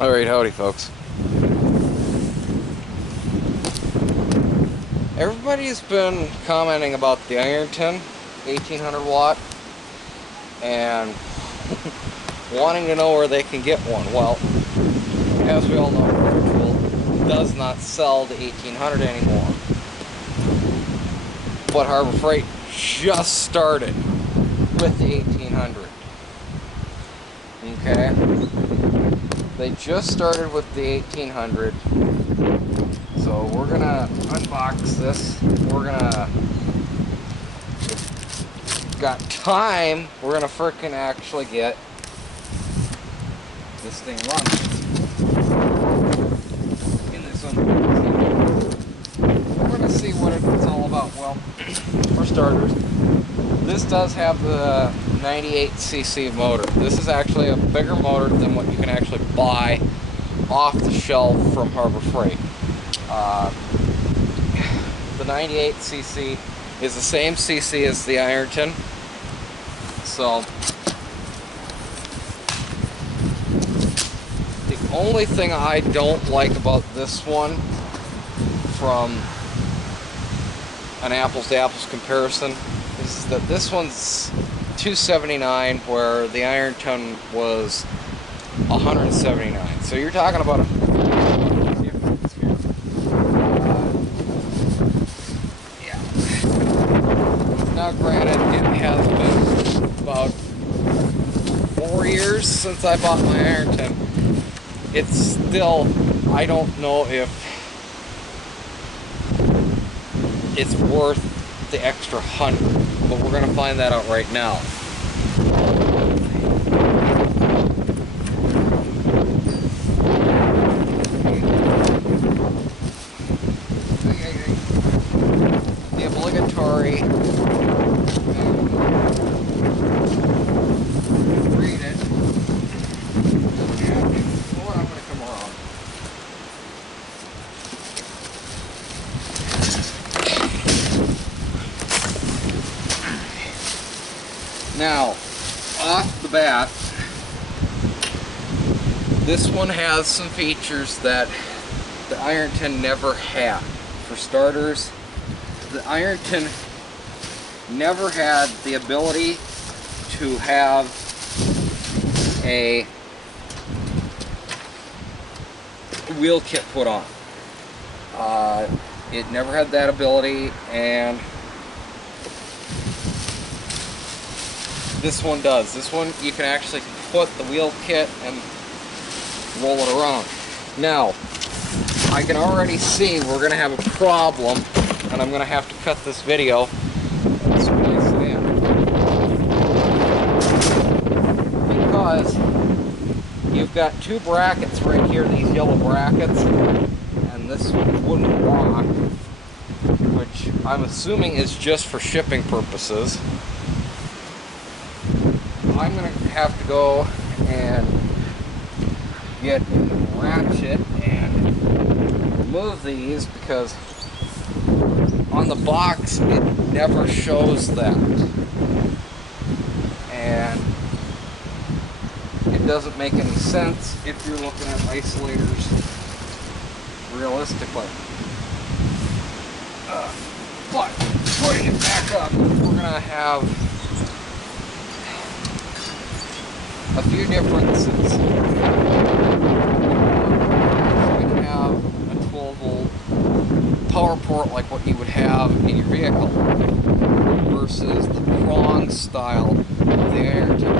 Alright, howdy folks. Everybody's been commenting about the Ironton 1800 watt and wanting to know where they can get one. Well, as we all know, Power does not sell the 1800 anymore. But Harbor Freight just started with the 1800. Okay? They just started with the 1800. So we're gonna unbox this. We're gonna, if got time, we're gonna frickin' actually get this thing running. In this unboxing, we're gonna see what it's all about. Well, for starters, this does have the 98cc motor. This is actually a bigger motor than what you can actually buy off the shelf from Harbor Freight. The 98cc is the same cc as the Ironton. So the only thing I don't like about this one from an apples to apples comparison is that this one's $279 where the Ironton was $179. So you're talking about a difference here. Yeah. Now granted, it has been about 4 years since I bought my Ironton. It's still, I don't know if it's worth the extra $100, but we're going to find that out right now. The obligatory read it. And I'm going to come around. Now, off the bat, this one has some features that the Ironton never had. For starters, the Ironton never had the ability to have a wheel kit put on. It never had that ability, and this one does. This one, you can actually put the wheel kit and roll it around. Now, I can already see we're going to have a problem, and I'm going to have to cut this video and splice it in. Because you've got two brackets right here, these yellow brackets, and this wooden block, which I'm assuming is just for shipping purposes. I'm going to have to go and get a ratchet and remove these because on the box it never shows that. And it doesn't make any sense if you're looking at isolators realistically. But putting it back up, we're going to have a few differences. We can have a 12-volt power port like what you would have in your vehicle versus the prong style of the Ironton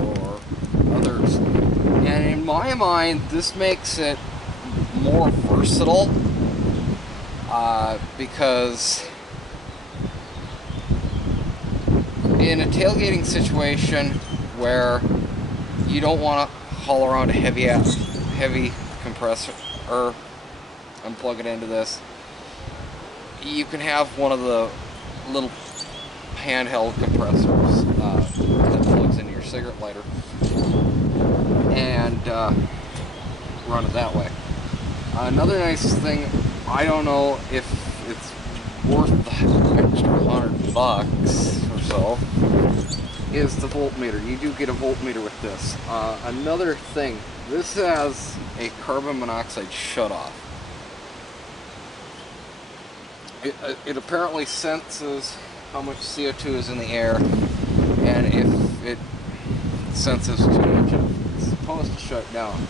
or others. And in my mind, this makes it more versatile because in a tailgating situation where you don't want to haul around a heavy compressor or unplug it into this, you can have one of the little handheld compressors that plugs into your cigarette lighter and run it that way. Another nice thing, I don't know if it's worth the extra $100 or so, is the voltmeter. You do get a voltmeter with this. Another thing This has a carbon monoxide shutoff. It apparently senses how much CO2 is in the air, and if it senses too much, it's supposed to shut down.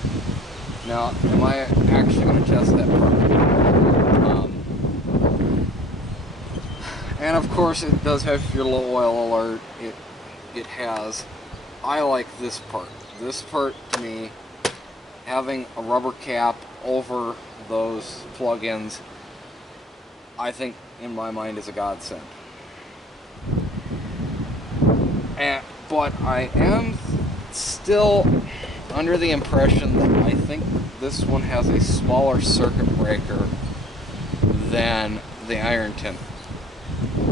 Now, am I actually going to test that part? And of course, it does have your low oil alert. It has. I like this part. This part, to me, having a rubber cap over those plug-ins, I think, in my mind, is a godsend. But I am still under the impression that I think this one has a smaller circuit breaker than the Ironton.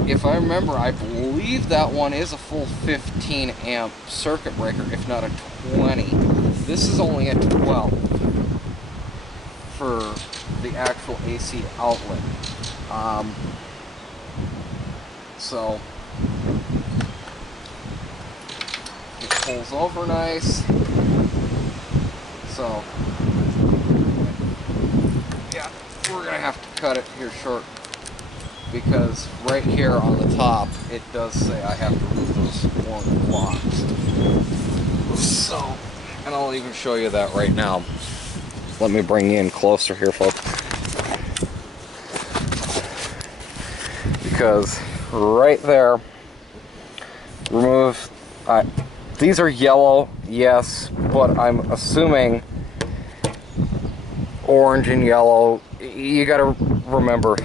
If I remember, I believe that one is a full 15 amp circuit breaker, if not a 20. This is only a 12 for the actual AC outlet. So it pulls over nice. So yeah, we're gonna have to cut it here short, because right here on the top it does say I have to remove those orange blocks. So, and I'll even show you that right now. Let me bring you in closer here, folks, because right there, remove. These are yellow, yes, but I'm assuming orange and yellow. You got to remember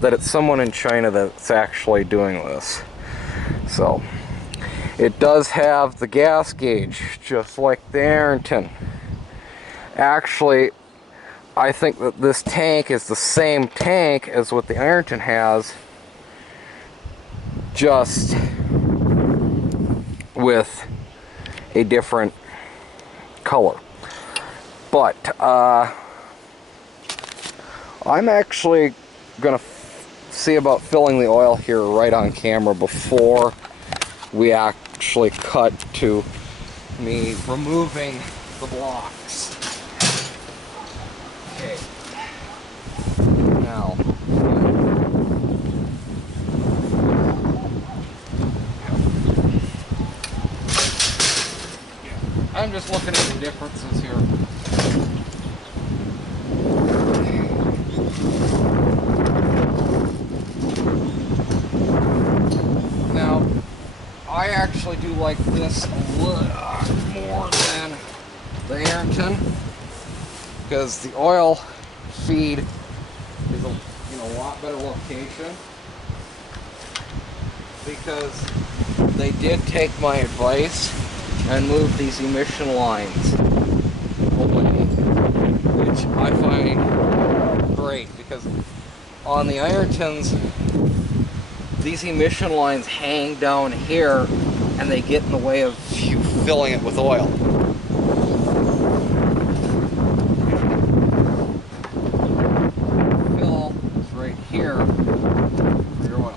that it's someone in China that's actually doing this. So it does have the gas gauge, just like the Ironton. Actually, I think that this tank is the same tank as what the Ironton has, just with a different color. But I'm actually gonna see about filling the oil here right on camera before we actually cut to me removing the blocks. Okay. Now, I'm just looking at the differences here. Now, I actually do like this a lot more than the Ironton, because the oil feed is in a lot better location, because they did take my advice and move these emission lines away, which I find great, because on the Irontons, these emission lines hang down here and they get in the way of you filling it with oil. Fill is right here for your oil.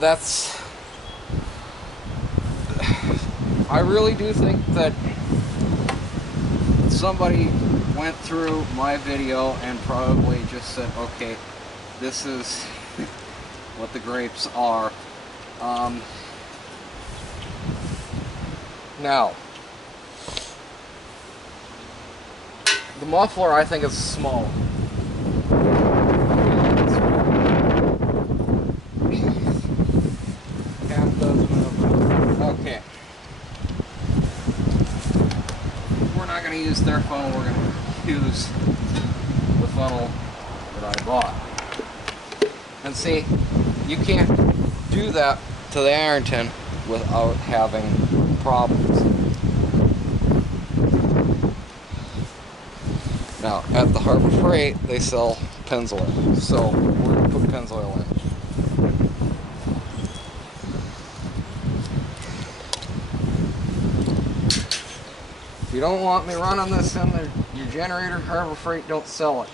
That's, I really do think that somebody went through my video and probably just said, okay, this is what the grapes are. Now, the muffler I think is small. Half dozen of them. Okay. We're not going to use their funnel, we're going to use the funnel that I bought. And see, you can't do that to the Ironton without having problems. Now, at the Harbor Freight, they sell Pennzoil, so we're going to put Pennzoil in. If you don't want me running this in your generator, Harbor Freight don't sell it.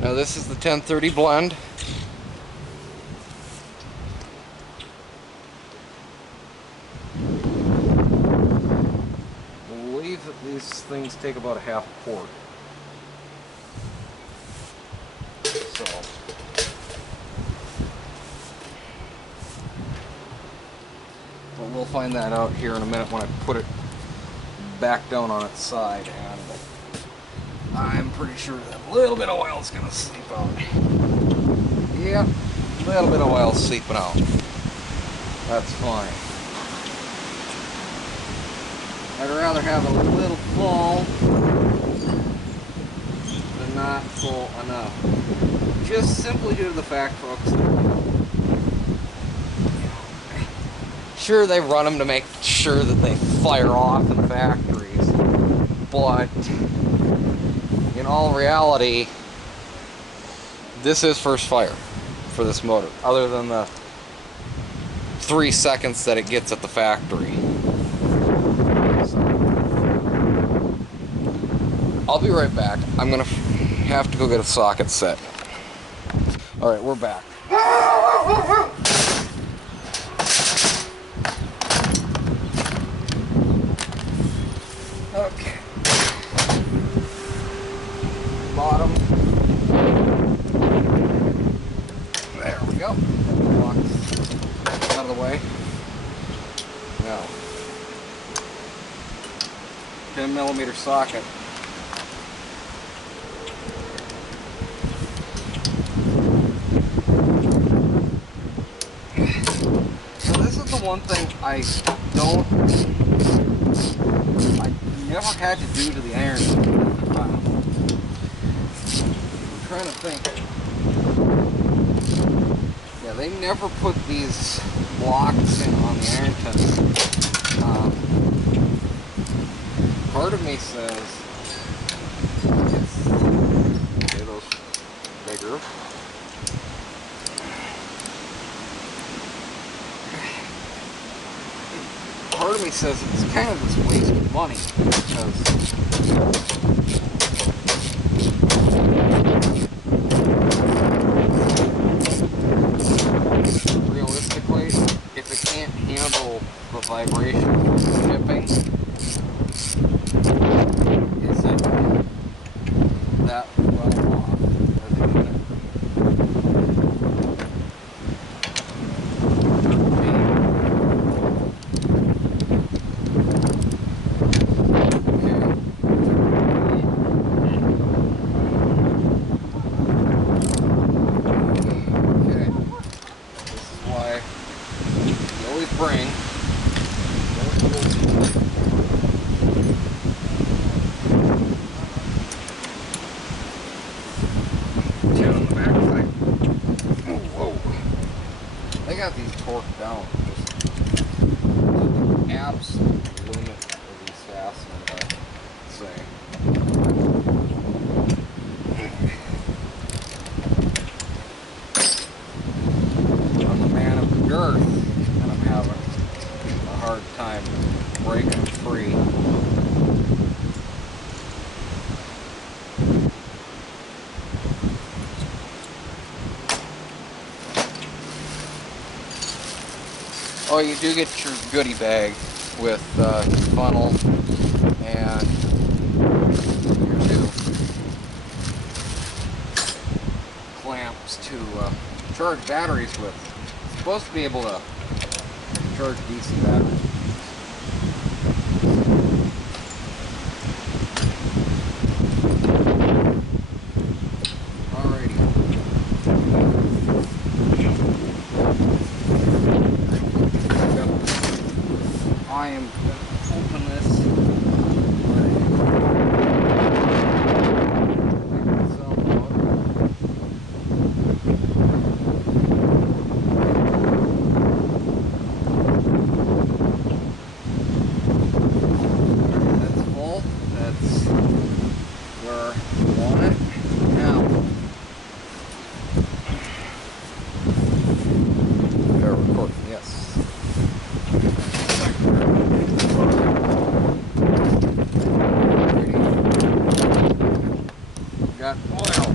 Now this is the 1030 blend. take about a half quart. So, but we'll find that out here in a minute when I put it back down on its side, and I'm pretty sure that a little bit of oil is going to seep out. Yep, a little bit of oil seeping out. That's fine. I'd rather have a little full than not full enough. Just simply due to the fact, folks, that, sure, they run them to make sure that they fire off in factories, but in all reality, this is first fire for this motor, other than the 3 seconds that it gets at the factory. So, I'll be right back. I'm gonna have to go get a socket set. Alright, we're back. Okay. Bottom. There we go. Out of the way. Now, 10mm socket. So this is the one thing I never had to do to the iron. I'm trying to think. Yeah, they never put these blocks in on the iron test. Part of me says okay, those bigger. Part of me says it's kind of this waste of money because realistically, if it can't handle the vibration from shipping, is it that well off as a unit? Bring down on the back side. Oh, whoa. They got these torqued down just to the absolute limit of these fasteners, I'd say. I'm the man of the girth. Having a hard time breaking them free. Oh, you do get your goodie bag with funnel and your new clamps to charge batteries with. It's supposed to be able to charge DC batteries. Alrighty. I am going to open this. Got oil.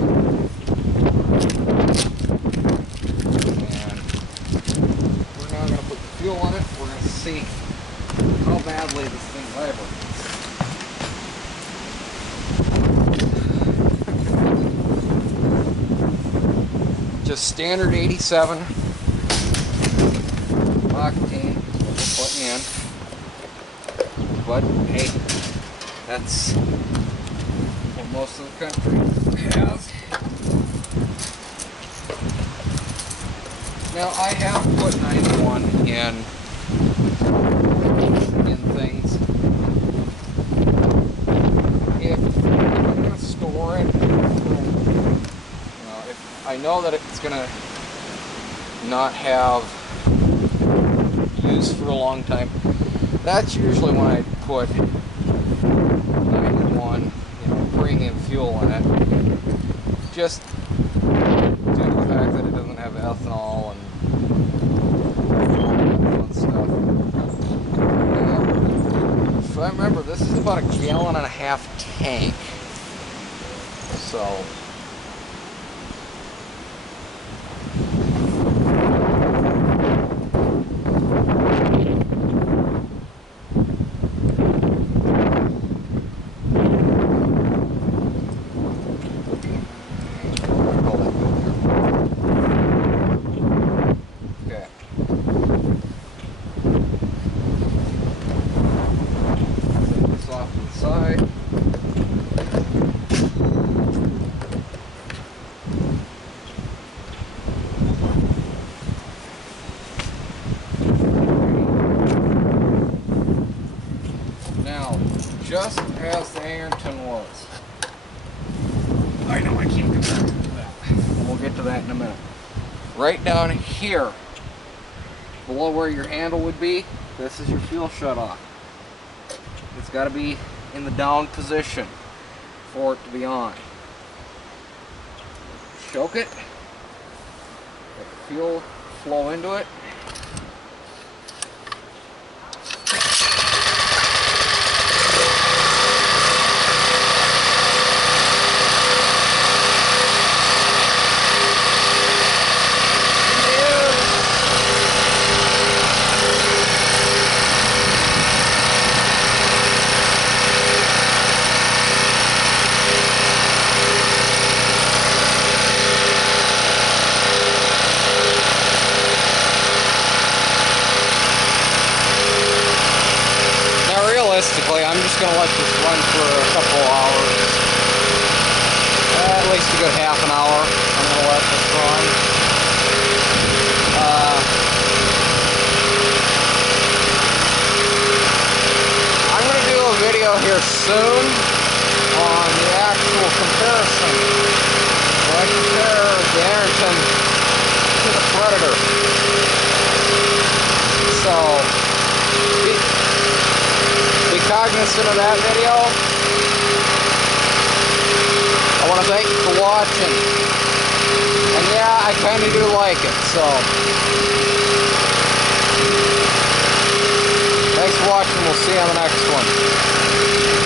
And we're now going to put the fuel on it. We're going to see how badly this thing vibrates. a standard 87 octane that we're putting in. But hey, that's what most of the country has. Now I have put 91 in things. If I'm going to store it, if I know that it's going to not have use for a long time, that's usually when I put 91, premium fuel in it. Just due to the fact that it doesn't have ethanol and all that fun stuff. If I remember, this is about 1.5 gallon tank. So just as the Ayrton was. I know I can't get back to that. We'll get to that in a minute. Right down here, below where your handle would be, this is your fuel shutoff. It's got to be in the down position for it to be on. Choke it, let the fuel flow into it. Realistically, I'm just going to let this run for a couple hours. At least a good half an hour. I'm going to let this run. I'm going to do a video here soon on the actual comparison. When I compare the Ayrton to the Predator. So, be cognizant of that video. I want to thank you for watching. And yeah, I kind of do like it, so. Thanks for watching. We'll see you on the next one.